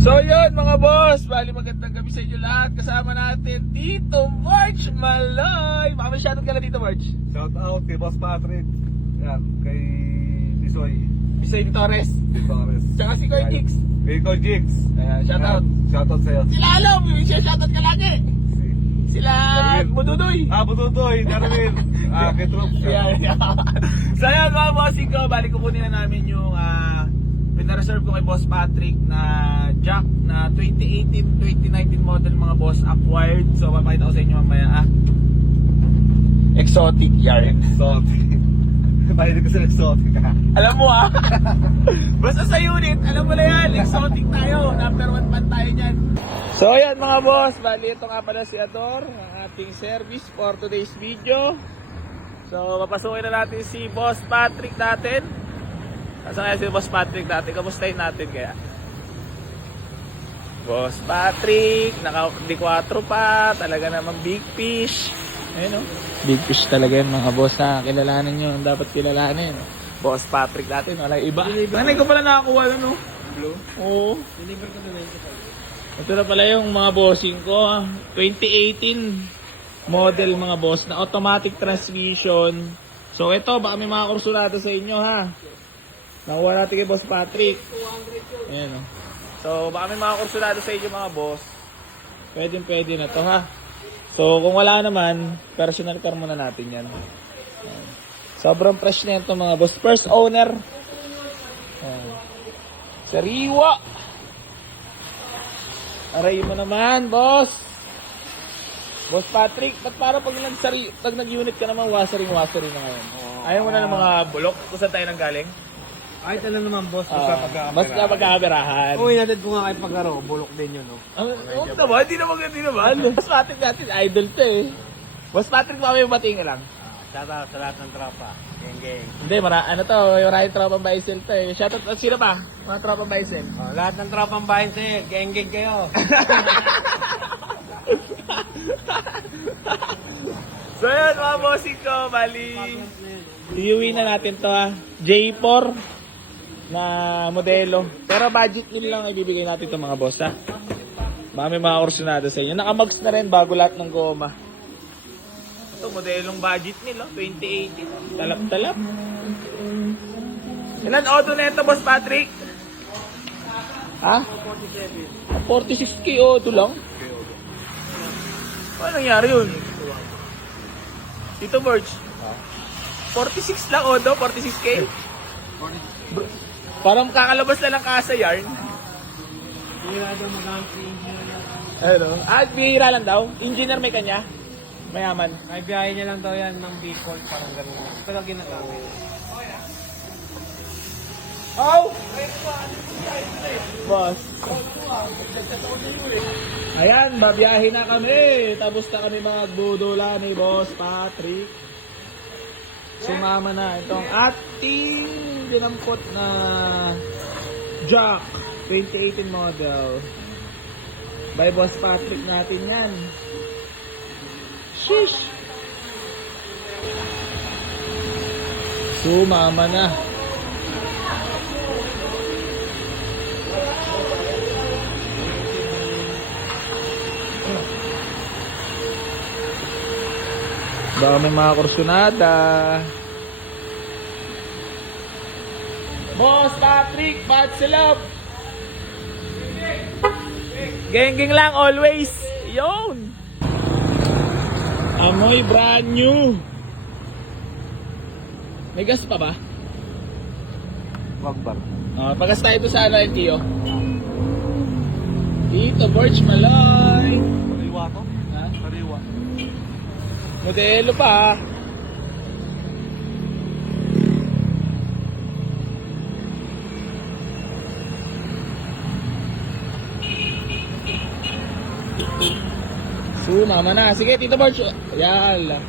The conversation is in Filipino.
So yun mga boss, bali magandang gabi sa inyo lahat. Kasama natin Tito March Maloy. Baka may shoutout ka lang Tito March. Shout out kay Boss Patrick. Yan, kay Bisoy. Bisoy Torres. Torres. Tsaka si Koy Jigs. Kay Koy Jigs. Ayan, shoutout. Shout out sa'yo. Sila alam, yung shoutout ka lagi. Sila Darwin. Bududoy. Bututoy, Darwin. Kay Troops. Yeah. So yan mga bossing ko, bali kukunin na namin yung pinareserve ko kay Boss Patrick na Jack na 2018-2019 model mga boss acquired. So papakita ko sa inyo mamaya exotic yarn. Exotic. Pahilig ko sa exotic ha. Alam mo basta sa unit, alam mo na yan, exotic tayo. Number 1 pan tayo dyan. So yan mga boss, bali ito nga pala si Ador, ang ating service for today's video. So papasukin na natin si Boss Patrick natin. Asa kaya si Boss Patrick natin? Kamustahin natin kaya? Boss Patrick, naka-D4 pa, talaga naman big fish. Ayun o. Big fish talaga yan mga boss na kilalanin nyo. Dapat kilalanin. Boss Patrick natin, wala iba. Nanay ko pala nakakuha na no? Blue? Oo. Deliver ko na 95. Ito na pala yung mga bossing ko. 2018 model mga boss na automatic transmission. So ito, baka may mga kursulado sa inyo ha. Nakuha natin kay Boss Patrick. Ayan o. So baka may mga kursulado sa inyo mga boss. Pwede na to ha. So kung wala naman, personal car muna natin yan. Ayan. Sobrang fresh na yan to mga boss. First owner. Ayan. Sariwa. Aray mo naman boss. Boss Patrick, ba't para pag nag-unit ka naman, wasering na ngayon? Ayaw mo na ng mga bulok? Kung saan tayo nanggaling? Ay, tala naman boss, Basta pagkakabirahan. Uy, natid ko nga kayo paglaro, bulok din yun, no? Oo naman, hindi naman. Boss Patrick natin, idol to eh. Boss Patrick, mamaya batiin ka lang. Shoutout sa lahat ng tropa. Geng. Hindi, maraming tropang Baisel to eh. Shoutout, sino ba? Mga tropang Baisel. Oh, lahat ng tropang bahay sa'yo, geng kayo. So yun mga bossing ko, bali iuwi na natin to ha. J4 na modelo. Pero budget nil lang ibibigay natin to mga boss ha. Baka may mga kursunado sa inyo. Nakamags na rin bago lahat ng goma. Ito modelong budget nil 2018. Talap-talap. Ilan auto na ito Boss Patrick? Ha? 46k auto lang? Ano nangyari yun? Tito Birch, 46 lang Odo, 46k? Parang kakalabas na lang kasa yarn. Bihira daw magamit si engineer. Ano? Bihira lang daw. Engineer may kanya. Mayaman. Ay, biyahe niya lang daw yan ng Bicol, parang gano'n. Ito lang ginagamit. Oh! Boss. Ayan, babiyahe na kami. Tapos na kami magbudula ni Boss Patrick. Sumama na itong ating dinampot na Jack 2018 model. By Boss Patrick natin yan. Sheesh! Sumama na. Baka may mga kursunada. Boss Patrick, Patsilab. Geng lang always. Yun. Amoy brand new. May gas pa ba? Wagbar. Pagas tayo sa LTO. Tito Birch Maloy. Sariwa to? Ha? Sariwa. Modelo pa. Sumama na. Sige, Tito Birch. Yala.